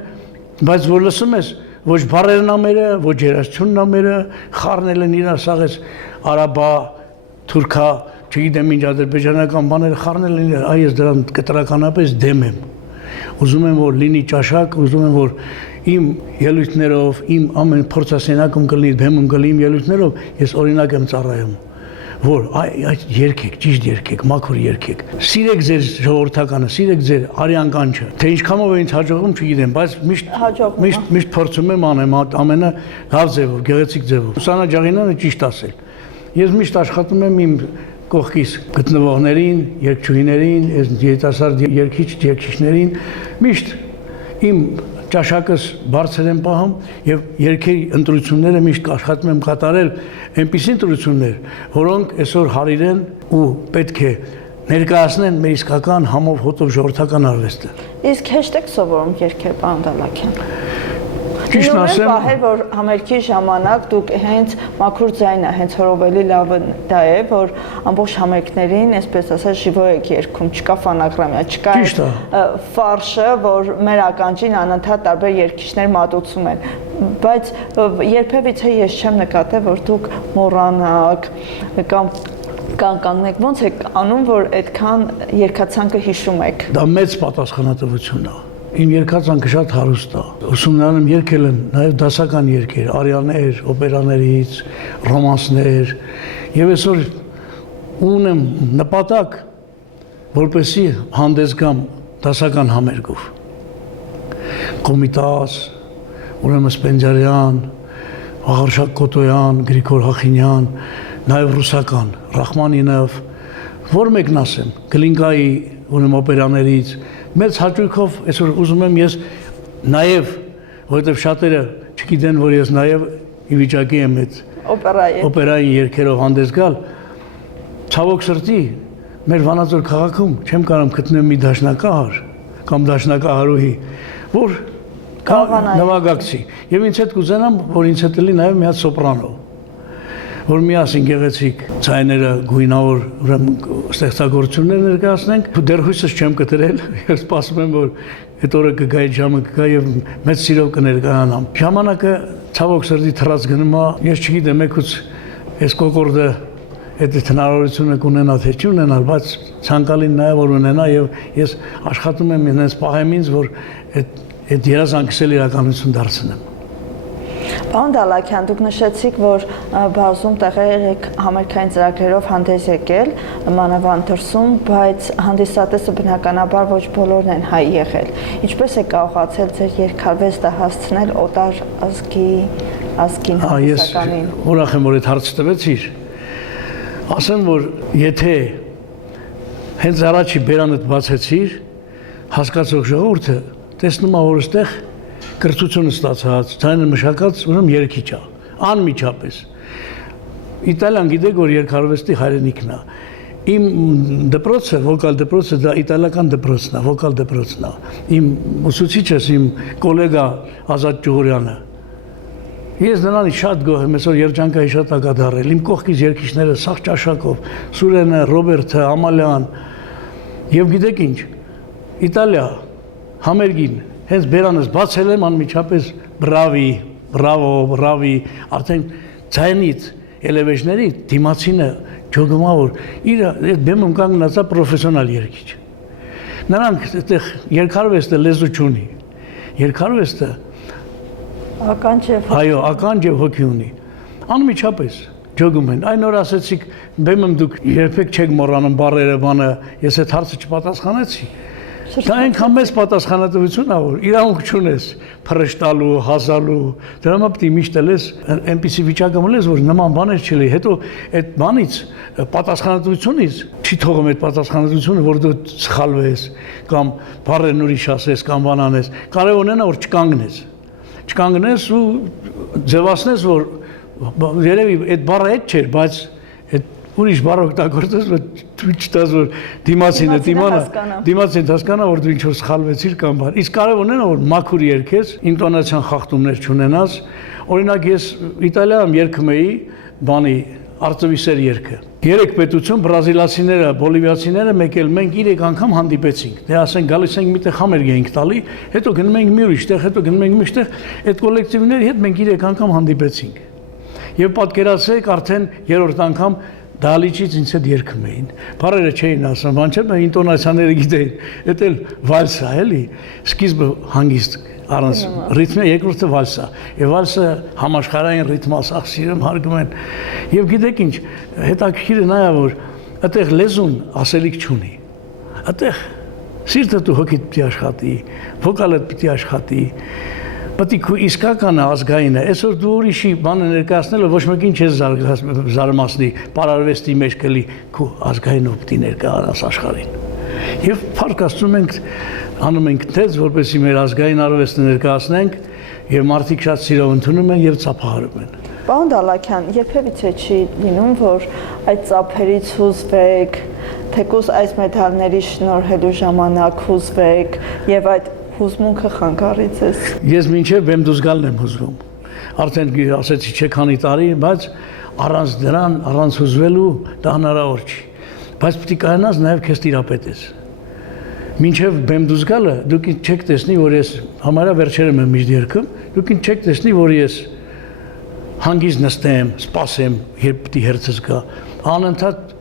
բայց որ լսում ես ոչ բառերն ամերը, ոչ երաժշտությունն ամերը, խառնել են իրար սաղեց արաբա, թուրքա, չգիտեմ ինչ ադրբեջանական բաները խառնել են իրար, այ ես դրան կտրականապես դեմ եմ։ Ուզում եմ որ լինի ճաշակ, ուզում եմ որ իմ ելույթներով, իմ ամեն փորձասենակում կլինի, բեմում կլինի իմ ելույթներով, ես օրինակ եմ ծառայում, որ այդ երգեք, ճիշտ երգեք, մաքուր երգեք։ Սիրեք ձեր ժողովրդականը, սիրեք ձեր արյան կանչը։ Թե ինչքանով է ինձ հաջողում, չգիտեմ, բայց միշտ փորձում եմ անեմ ամենը լավ ձևով, գեղեցիկ ձևով։ Սանա Ջաղինյանը ճիշտ ասել։ Ես միշտ աշխատում եմ իմ կողքից գտնվողներին, երգչուհիներին, երիտասարդ երգիչներին, միշտ իմ ճաշակս բարձր եմ պահում եւ երգերի ընտրությունները միշտ աշխատում եմ կատարել այնպիսի ընտրություններ, որոնք այսօր հարիր են ու պետք է ներկայացնեն մեր իսկական համով հոտով ժողովրդական արվեստը։ Իսկ հեշտ եք սովորում երգեր, պարոն Դալաքյան։ Ճիշտ ասեմ, պահել, որ համերգի ժամանակ դուք հենց մաքուր ձայնը, հենց Հորովելի լավը դա է, որ ամբողջ համերգներին, այսպես ասած, ժիվո եք երգում, չկա ֆոնոգրամա, չկա ֆարշը, որ մեր ականջին անընդհատ տարբեր երգիչներ մատուցում են։ Բայց երբևիցե ես չեմ նկատել, որ դուք մոռանաք կամ կանգնեք, ոնց եք անում, որ այդքան երգացանկը հիշում եք։ Դա մեծ պատասխանատվություն է։ Իմ երգացանկը շատ հարուստ է։ Ուսումնարանում երգել եմ նաև դասական երգեր, արիաներ, օպերաներից, ռոմանսներ, եւ այսօր ունեմ նպատակ, որպեսզի հանդես գամ դասական համերգով։ Կոմիտաս, ուրեմն Սպենդիարյան, Աղարշակ Կոտոյան, Գրիգոր Հախինյան, նաև ռուսական, Ռախմանինով, որ մեկն ասեմ, Գլինկայի ուրեմն օպերաներից մեծ հաճույքով այսօր ուզում եմ ես նաև, որովհետև շատերը չգիտեն, որ ես նաև ի վիճակի եմ այդ օպերայի երգերով հանդես գալ, ցավոք սրտի մեր Վանաձոր քաղաքում չեմ կարող գտնել մի դաշնակահար կամ դաշնակահարուհի, որ նվագակցի, եւ ինձ հետ կուզենամ, որ ինձ հետ լինի նաև մի հատ սոպրանո, որ միասին գեղեցիկ ձայները գույնավոր ստեղծագործություններ ներկայացնենք։ Դեռ հույսս չեմ կտրել, ես սպասում եմ, որ այդ օրը կգա, այդ ժամը կգա եւ մեծ սիրով կներկայանամ։ Ժամանակը ցավոք սրտի թռած գնում է, ես չգիտեմ, եկուց այս կոկորդը այդ հնարավորությունը կունենա թե չի ունենալ, բայց ցանկալին նաև որ ունենա եւ ես աշխատում եմ ինձ պահեմ ինձ, որ այդ երազանքս էլ իրականություն դարձնեմ։ Պարոն Դալաքյան, դուք նշեցիք, որ բազում տեղեր եք համերգային ծրագրերով հանդես եկել մանավանդ դրսում, բայց հանդիսատեսը բնականաբար ոչ բոլորն են հայ եղել։ Ինչպես է կարողացել ձեր երկարվեստը հասցնել օտար ազգին հանդիսականին։ Ես ուրախ եմ, որ այդ հարցը տվեցիր։ Ասեմ, որ եթե հենց առաջի բերանդ բացեցիր, հասկացող ժողովուրդը տեսնում է, որ այստեղ կրթությունը ստացած, ձայնը մշակած, ուրեմն երգիչ է, անմիջապես։ Իտալիան գիտեք, որ երկարվեստի հայրենիքն է։ Իմ դպրոցը, վոկալ դպրոցը դա իտալական դպրոցն է, վոկալ դպրոցն է։ Իմ ուսուցիչս, իմ գոլեգա Ազատ Ջուղուրյանը։ Ես նրանից շատ գոհ եմ, այսօր երջանկայի շատ ակադարել։ Իմ կողքից երգիչները Սաղ Ճաշակով, Սուրենը, Ռոբերտը, Ամալյան։ Եվ գիտեք ինչ, Իտալիա համերգին հենց բերանս բացել եմ անմիջապես բրավի, արդեն ձայնից, ելևեջների դիմացինը ջոգումա, որ իր բեմում կանգնած է պրոֆեսիոնալ երգիչ։ Նրանք այդտեղ երկարվեստը լեզու չունի։ Երկարվեստը ականջ եւ հոգի ունի։ Անմիջապես ջոգում են։ Այն օր ասեցիք, բեմում դուք երբեք չեք մոռանում բառերը, բանը, ես այդ հարցը չպատասխանեցի։ Դա այնքան մեծ պատասխանատվություն է, որ իրավունք չունես փռշտալու, հասալու, դրա համար պետք է միշտ լես այնպիսի վիճակը մնես, որ նման բաներ չլինի։ Հետո այդ բանից պատասխանատվությունից չի թողում այդ պատասխանատվությունը, որ դու սխալվես կամ բառերն ուրիշ ասես կամ բան անես։ Կարևորն է, որ չկանգնես ու ձևացնես, որ երևի այդ բառը այդ չէր, բայց ուրիշ բառ օգտագործես, որ դու չտաս, որ դիմացին հասկանա, որ դու ինչ-որ սխալվեցիր կամ բան։ Իսկ կարևորն է, որ մաքուր երգես, ինտոնացիան խախտումներ չունենաս։ Օրինակ ես Իտալիայում երգում էի բանի Արտվիսեր երգը։ 3 պետություն բրազիլացիները, բոլիվիացիները մեկել մենք 3 անգամ հանդիպեցինք։ Դե ասենք գալիս ենք միտեղ համերգ էինք տալի, հետո գնում ենք մի ուրիշտեղ, հետո գնում ենք միշտեղ, այդ կոլեկտիվների հետ մենք 3 անգամ հանդիպեցինք։ Եվ պատկերացրեք, արդեն 3-րդ անգամ դալիճից ինձ հետ երգում էին։ Բառերը չէին ասում, բան չէ, ինտոնացիաները գիտեին։ Դա էլ վալս է, էլի։ Սկիզբը հանգիստ առանց ռիթմը, երկրորդը վալս է։ Եվ վալսը համաշխարհային ռիթմ ասախ սիրում հարգում են։ Եվ գիտեք ինչ, հետաքրքիրը նա է, որ այդտեղ լեզուն ասելիք չունի։ Այդտեղ սիրտը դու հոգիդ պիտի աշխատի, վոկալդ պիտի աշխատի։ Պետք է քո իսկականը ազգայինը, այսօր դու ուրիշի բանը ներկայացնելը ոչ մեկին չես զարմացնի, պարարվեստի մեջ կլի քո ազգայինով պիտի ներկայանաս աշխարհին։ Եվ փառք Աստծո մենք անում ենք թեզ, որպեսզի մեր ազգային արվեստը ներկայացնենք, եւ մարդիկ շատ սիրով ընդունում են եւ ծափահարում են։ Պարոն Դալաքյան, երբևիցե չի լինում, որ այդ ծափերից հուզվեք, թեկուզ այս մեդալների շնորհելու ժամանակ հուզվեք եւ այդ հուզմունքը խանգարի ձեզ։ Ես մինչև Բեմդուզգալն եմ հուզվում։ Արդեն ասեցի չէ քանի տարի, բայց առանց դրան, առանց հուզվելու դա հնարավոր չի։ Բայց պետք է կանաս նաև քեզ տիրապետես։ Մինչև Բեմդուզգալը դուք չեք տեսնի, որ ես համարյա վերջերում եմ միշտ երգում, դուք չեք տեսնի, որ ես հանգիստ նստեմ, սպասեմ, երբ պետք է հերցս գա։ Անընդհատ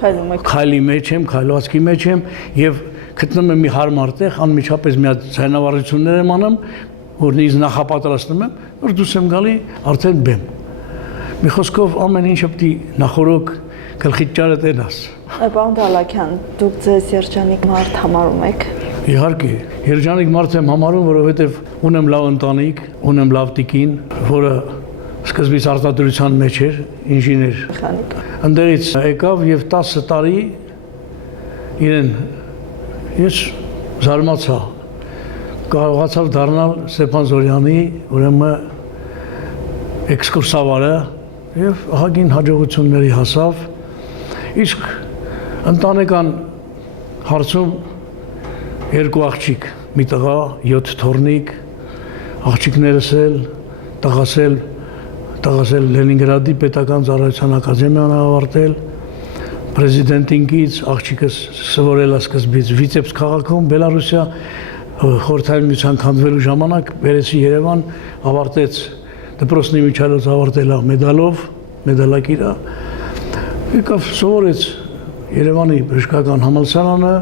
քայլի մեջ եմ, քայլվածքի մեջ եմ եւ գտնում եմ մի հարմար տեղ, անմիջապես մի հատ ձայնավարություններ եմ անում, որ ինձ նախապատրաստում եմ, որ դուրս եմ գալի արդեն բեմ։ Մի խոսքով ամեն ինչը պետք է նախորոք գլխիդ ճարը տենաս։ Պարոն Դալաքյան, դուք ձեզ երջանիկ մարդ համարում եք։ Իհարկե, երջանիկ մարդ եմ համարում, որովհետև ունեմ լավ ընտանիք, ունեմ լավ տիկին, որը սկզբից արտադրության մեջ էր, ինժեներ։ Ընդերից եկավ եւ 10 տարի իրեն ես զարմացա, կարողացավ դառնալ Ստեփան Զորյանի ուրեմն էքսկուրսավարը եւ ահագին հաջողությունների հասավ։ Իսկ ընտանեկան հարցում 2 աղջիկ, մի տղա, 7 թոռնիկ, աղջիկներս էլ, տղաս էլ Լենինգրադի պետական ծառայության ակադեմիան ավարտել, Պրեզիդենտինքից աղջիկս սովորել է սկզբից Վիցեփս քաղաքում, Բելարուսիա, խորհրդային միության քանդվելու ժամանակ վերեցի Երևան, ավարտեց դպրոցի միջալոց ավարտել է մեդալով, մեդալակիր է։ Եկավ սովորեց Երևանի բժշկական համալսարանը,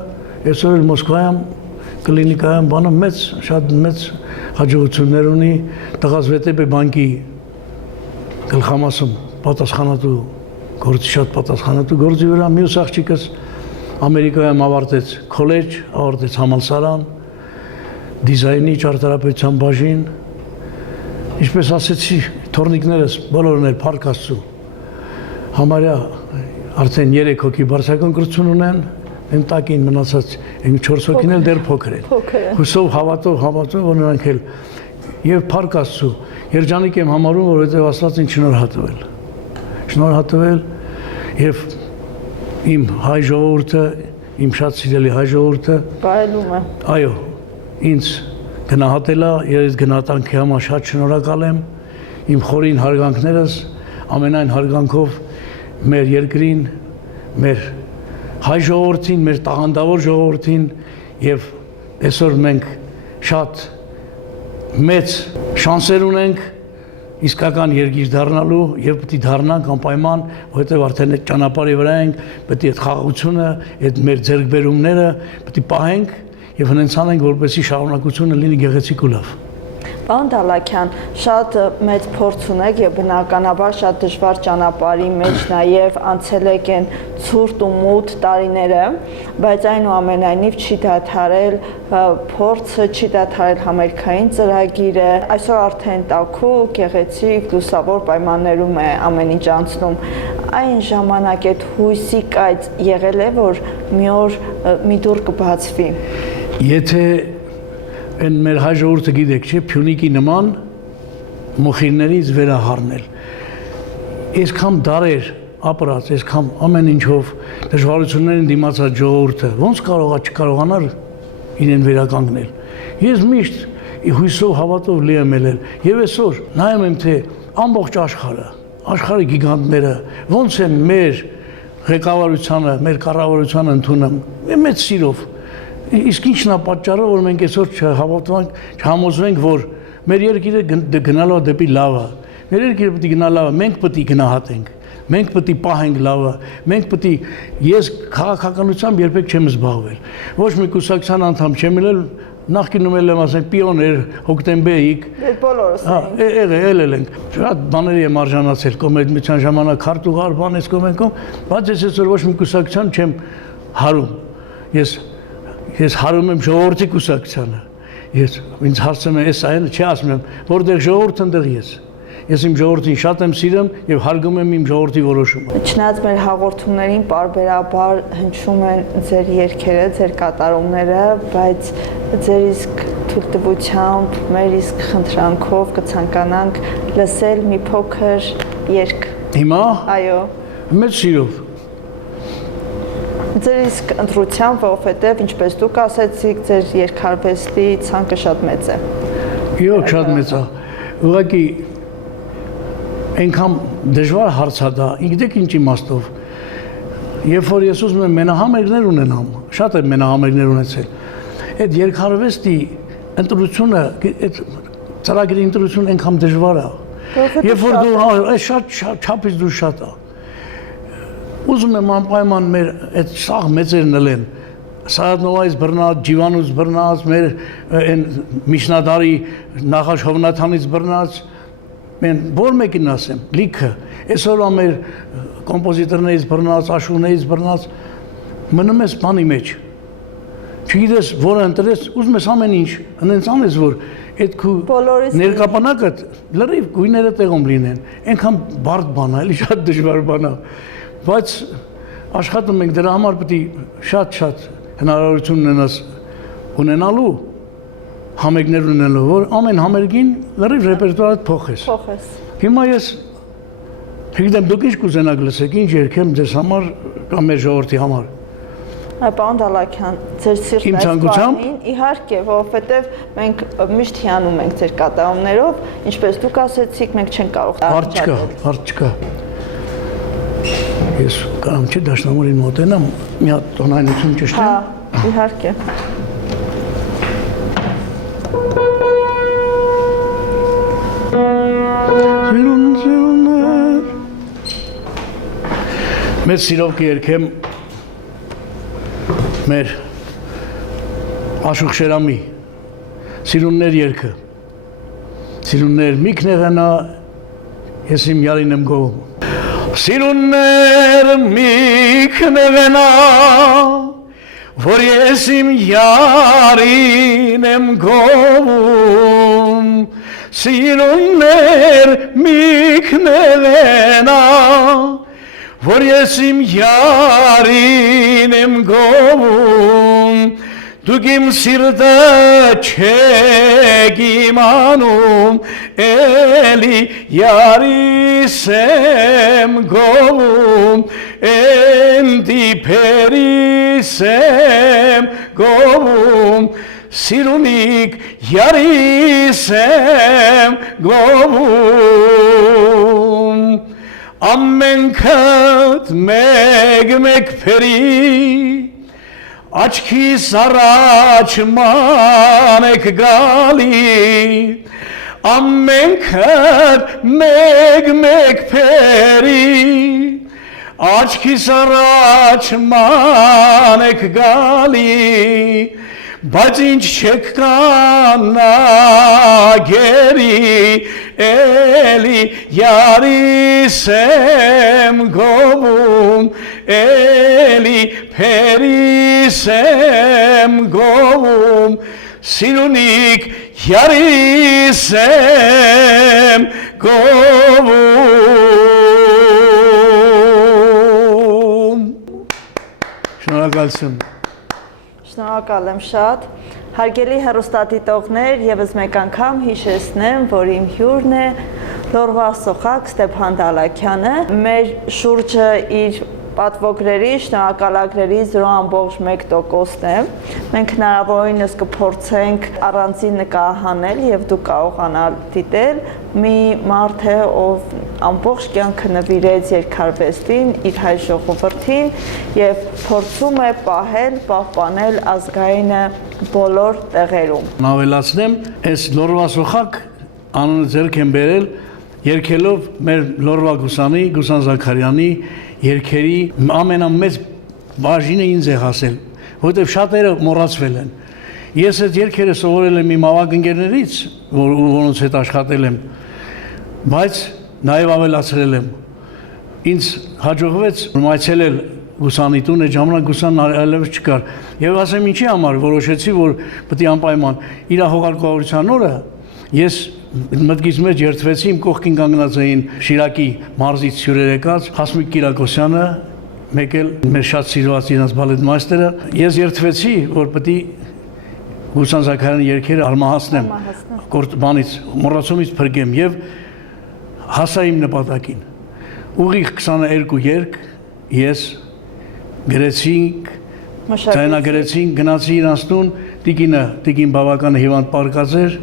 այսօր էլ Մոսկվայում կլինիկայում բանը շատ մեծ հաջողություններ ունի, տղաս վետեպ է բանկի գլխամասում պատասխանատու գործի շատ պատասխանատու գործի վրա, մյուս աղջիկս Ամերիկայում ավարտեց քոլեջ, ավարտեց համալսարան, դիզայնի ճարտարապետության բաժին, ինչպես ասեցի, թորնիկներս բոլորն էլ Փառք Աստծո, համարյա արդեն 3 հոգի բարձրական կրթություն ունեն, այն տակին մնացած 4 հոգին էլ դեռ փոքր են։ Հուսով հավատով, որ նրանք էլ եւ Փառք Աստծո, երջանիկ եմ համարում, որովհետեւ Աստված ինձ շնորհատվել եւ իմ հայ ժողովուրդը, իմ շատ սիրելի հայ ժողովուրդը Բայելում է։ Այո, ինձ գնահատել է, եւ այս գնահատանքի համար շատ շնորհակալ եմ։ Իմ խորին հարգանքներս ամենայն հարգանքով մեր երկրին, մեր հայ ժողովրդին, մեր տաղանդավոր ժողովրդին եւ այսօր մենք շատ մեծ շանսեր ունենք իսկական երկիր դառնալու եւ պետք է դառնանք անպայման, որովհետեւ արդեն այդ ճանապարհի վրա ենք, պետք է այդ խաղաղությունը, այդ մեր ձեռքբերումները պետք է պահենք եւ հնեցանենք, որպեսզի շարունակությունը լինի գեղեցիկ ու լավ։ Պարոն Դալաքյան, շատ մեծ փորձ ունեք եւ բնականաբար շատ դժվար ճանապարհի մեջ նաեւ անցել եք այն ցուրտ ու մութ տարիները, բայց այնուամենայնիվ չի դադարել փորձը, չի դադարել համերգային ծրագիրը, այսօր արդեն տաքու, գեղեցիկ, լուսավոր պայմաններում է ամեն ինչ անցնում։ Այն ժամանակ այդ հույսի կայծ եղել է, որ մի օր մի դուռ կբացվի։ Եթե այն մեր հայ ժողովուրդը գիտեք, չէ, Փյունիկի նման մոխիրներից վերահառնել։ Այսքան դարեր ապրած, այսքան ամեն ինչով դժվարություններին դիմացած ժողովուրդը ոնց կարողա չկարողանար իրեն վերականգնել։ Ես միշտ հույսով հավատով լի եմ ելել եւ այսօր նայում եմ, թե ամբողջ աշխարհի գիգանտները ոնց են մեր ղեկավարությանը, մեր կառավարությանը ընդունում մեծ սիրով։ Իսկ ինչն է պատճառը, որ մենք այսօր չհամոզվենք, որ մեր երկիրը գնալու է դեպի լավը։ Մեր երկիրը պետք է գնա լավը, մենք պետք է գնահատենք, մենք պետք է պահենք լավը, մենք պետք է ես քաղաքականությամբ երբեք չեմ զբաղվել։ Ոչ մի կուսակցության անդամ չեմ ելել, նախկինում եմ ասենք պիոներ, հոկտեմբերիկ։ Դե բոլորս եղել ենք։ Շատ բաների եմ արժանացել կոմերցիոն ժամանակ քարտուղար բան էս կոմենկոմ, բայց ես այսօր ոչ մի կուսակցության չեմ հարում։ Ես հարում եմ ժողովրդի կուսակցությանը։ Ես ինձ հարցում են, էս այն չի ասում եմ, որտեղ ժողովուրդը ընդեղ ես։ Ես իմ ժողովրդին շատ եմ սիրում եւ հարգում եմ իմ ժողովրդի որոշումը։ Չնայած մեր հաղորդումներին պարբերաբար հնչում են ձեր երգերը, ձեր կատարումները, բայց ձեր իսկ թույլտվությամբ, մեր իսկ խնդրանքով կցանկանանք լսել մի փոքր երգ։ Հիմա։ Այո։ Մեծ սիրով։ Ձեր իսկ ընտրությամբ, որովհետև ինչպես դուք ասացիք, ձեր երկարվեստի ցանկը շատ մեծ է։ Իո, շատ մեծ է։ Ուղղակի այնքան դժվար հարց է դա, գիտեք ինչ իմաստով։ Երբ որ ես ուզում եմ մենահամերգներ ունենամ, շատ եմ մենահամերգներ ունեցել։ Այդ երկարվեստի ընտրությունը, այդ ծրագրի ընտրությունը այնքան դժվար է։ Երբ որ դու այս շատ չափից դու շատ է։ Ուզում եմ անպայման մեր այդ սաղ մեծերն ելեն, Սարատնովայից բռնած, Ջիվանուց բռնած, մեր այն միջնադարի Նախաշ Հովնաթանից բռնած, мен որ մեկին ասեմ, լիքը, այսօրվա մեր կոմպոզիտորներից բռնած, աշուներից բռնած, մնում ես բանի մեջ։ Չգիտես, որը ընտրես, ուզում ես ամեն ինչ, հենց անես, որ այդ քու ներկապանակը լրիվ գույները տեղում լինեն, այնքան բարդ բան է, էլի շատ դժվար բան է։ Բայց աշխատում ենք դրա համար պետք է շատ հնարավորություն ունենալու համերգներ ունենալու, որ ամեն համերգին լրիվ ռեպերտուարը փոխես։ Հիմա ես գիտեմ դուք ինչ կուզենաք լսեք, ինչ երգեմ ձեզ համար կամ մեր ժողովրդի համար։ Պարոն Դալաքյան, ձեր սիրտն իհարկե, որովհետև մենք միշտ հիանում ենք ձեր կատարումներով, ինչպես դուք ասեցիք, մենք չենք կարող հարց չկա։ Ես կարամ չի դաշնամուրին մոտենամ, մի հատ տոնայնություն ճշտեմ։ Հա, իհարկե։ Մեծ սիրով կերքեմ մեր Աշուխ Շերամի սիրուններ երգը, Սիրուններ մի քնեղանա ես իմ յարին եմ գովում Սիրուններ մի քնեղանա որ ես իմ յարին եմ գովում Սիրուններ մի քնեղանա որ ես իմ յարին եմ գովում Դուք իմ սիրտը չեք իմանում, էլի յարիս եմ գովում, են դիպերիս եմ գովում, սիրունիկ յարիս եմ գովում, ամենքդ մեկ փերի, Աչքիս առաջ մանեք գալի ամենքդ մեկ փերի Աչքիս առաջ մանեք գալի բայց ինչ չեք կանագերի էլի յարիս եմ գովում էլի փերիս եմ գովում սիրունիկ յարիս եմ գովում Շնորհակալություն Շնորհակալ եմ շատ Հարգելի հեռուստադիտողներ եւս մեկ անգամ հիշեցնեմ որ իմ հյուրն է Լորվա Սոխակ Ստեփան Դալաքյանը մեր շուրջը իր պատվոգրերի, շնորհակալագրերի 0.1%-ն է։ Մենք հնարավորինս կփորձենք առանձին նկարահանել եւ դուք կարողանալ դիտել մի մարդ է, ով ամբողջ կյանքը նվիրեց երկարվեստին, իր հայ ժողովրդին եւ փորձում է պահել, պահպանել ազգայինը բոլոր տեղերում։ Նավելացնեմ, այս Լորվա Սոխակ անունը ձեռք են բերել երկելով մեր Լորվա Գուսանի, Գուսան Զաքարյանի երկերի ամենամեծ բաժինը ինձ է հասել, որտեղ շատերը մոռացվել են։ Ես այդ երկերը սովորել եմ իմ ավագ ընկերներից, որոնց հետ աշխատել եմ, բայց նաև ավելացրել եմ։ Ինձ հաջողվեց այցելել Գուսանի տուն, այդ ժամանակ Գուսանն այլևս չկար։ Եվ ասեմ ինչի համար որոշեցի, որ պետք է անպայման իր հողարկողության օրը ես մտքից մեջ երթվեցի իմ կողքին կանգնած էին Շիրակի մարզից հյուրեր եկած Հասմիկ Կիրակոսյանը, մեկ էլ մեր շատ սիրված իրենց բալետմայստերը, ես երթվեցի, որ պետք է Գուսան Զաքարյանի երգերը արմահացնեմ, բանից մոռացումից փրկեմ եւ հասա իմ նպատակին։ Ուղիղ 22 երգ ես գրեցինք, ձայնագրեցինք, գնացի իրանց տուն, տիկին բավական հիվանդ պարկած էր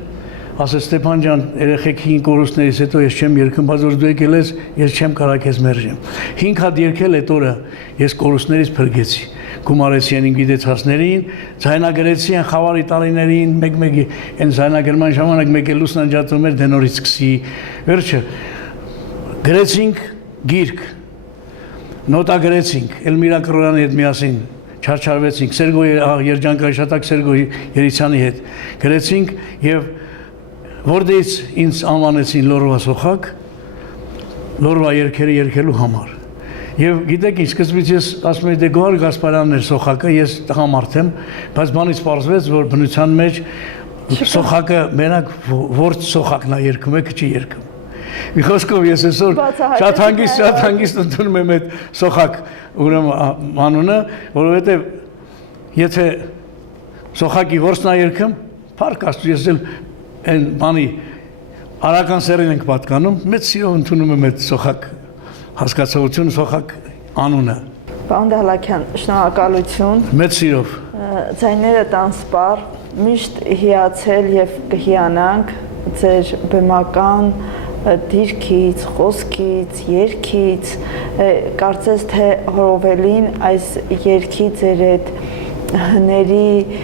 Ասես Ստեփան ջան, երեխեք 5 կորուստներից հետո ես չեմ երգում, բայց որ դու եկել ես, ես չեմ կարող քեզ մերժեմ։ 5 հատ երգել այդ օրը ես կորուստներից փրկեցի։ Գումարեցի այն գիտեցածներին, ձայնագրեցի այն խավարի տարիներին, մեկ-մեկ այն ձայնագրման ժամանակ մեկ էլ լուսն անջատում էր դենորից սկսի։ Վերջը գրեցինք գիրք, նոտա գրեցինք, Էլմիրա Կրոյանի հետ միասին չարչարվեցինք, Սերգո երջանկայշատակ Սերգո Երիցյանի հետ գրեցինք եւ Որտեղից ինձ անվանեցին Լորվա Սոխակ, Լորվա երգերը երգելու համար։ Եվ գիտեք ինչ, սկզբից ես ասում եի դե Գոհար Գասպարյանն էր Սոխակը, ես տղամարդ եմ, բայց բանից պարզվեց, որ բնության մեջ Սոխակը մենակ որց Սոխակն է երգում, եկը չի երգում։ Մի խոսքով ես այսօր շատ հանգիստ ընդունում եմ այդ Սոխակ ուրեմն անունը, որովհետև եթե Սոխակի որցն է երգում, փառք Աստծո, ես էլ Այն բանի արական սերին ենք պատկանում, մեծ սիրով ընդունում եմ այդ Սոխակ հասկացողությունը, Սոխակ անունը։ Պարոն Դալաքյան, շնորհակալություն։ Մեծ սիրով։ Ձայները տան սպառ, միշտ հիացել եւ կհիանանք ձեր բեմական դիրքից, խոսքից, երգից, կարծես թե Հռովելին այս երգի ձեր այդ հների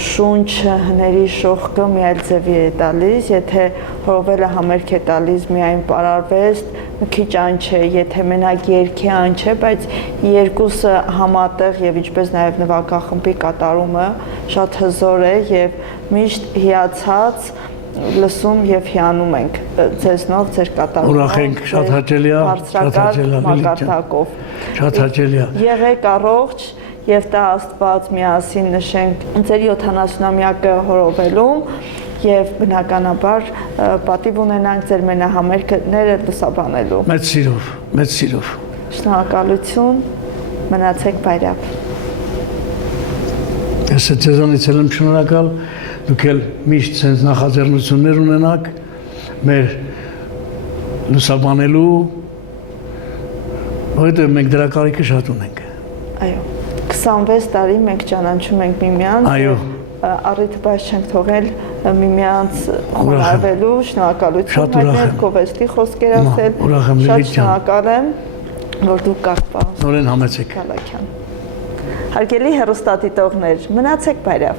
շունչը, հների շողկը մի այլ ձևի է տալիս, եթե Հռովելը համերգ է տալիս միայն պարարվեստ, մի քիչ այն չէ, եթե մենակ երգի այն չէ, բայց երկուսը համատեղ եւ ինչպես նաեւ նվագախմբի կատարումը շատ հզոր է եւ միշտ հիացած լսում եւ հիանում ենք ձեզնով ձեր կատարումով։ Ուրախ ենք, շատ հաճելի է, շատ հաճելի է, մակարդակով։ Շատ հաճելի է։ Եղեք առողջ եւ տա Աստված միասին նշենք ձեր 70-ամյակը հորովելում եւ բնականաբար պատիվ ունենանք ձեր մենահամերգները լուսաբանելու։ Մեծ սիրով, մեծ սիրով։ Շնորհակալություն, մնացեք բարյավ։ Ես ձեզանից եմ շնորհակալ, դուք էլ միշտ sense նախաձեռնություններ ունենաք մեր լուսաբանելու, որովհետև մենք դրա կարիքը շատ ունենք։ Այո, 26 տարի մենք ճանաչում ենք միմյանց։ Այո։ Առիթ բաց չենք թողել միմյանց խոնարհվելու, շնորհակալություն հայտնել, Գովեստի խոսքեր ասել։ Շատ շնորհակալ եմ, որ դուք կաք պահ։ Նորեն համեցեք։ Կալաքյան։ Հարգելի հեռուստադիտողներ, մնացեք բարյավ։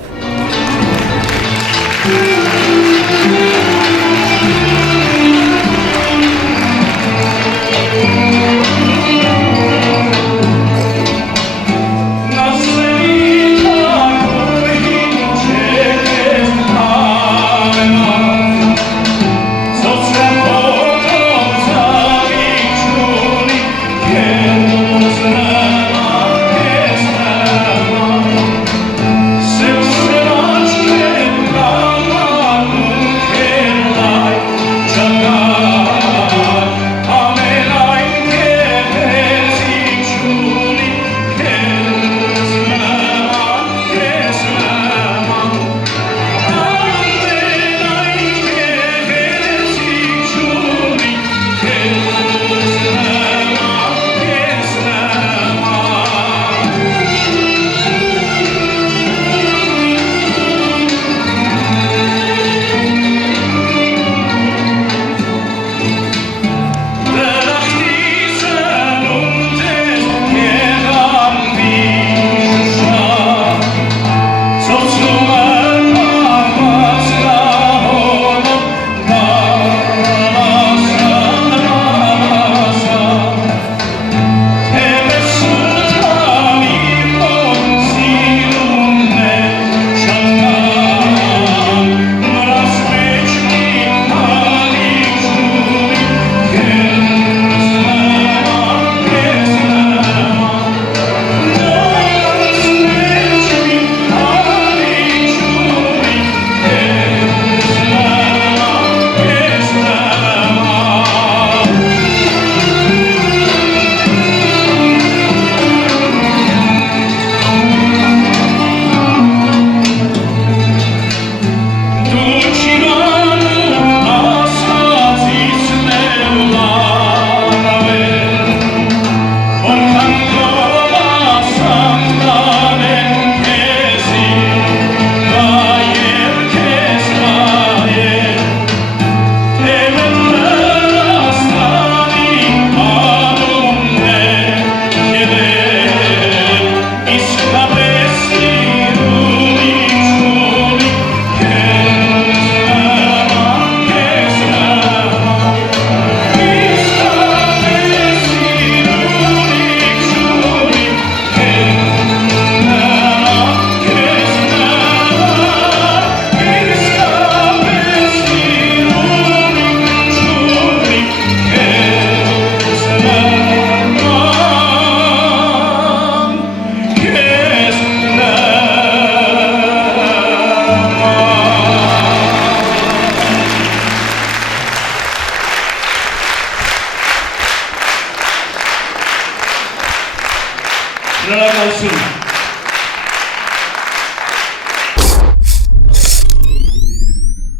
Շնորհակալություն։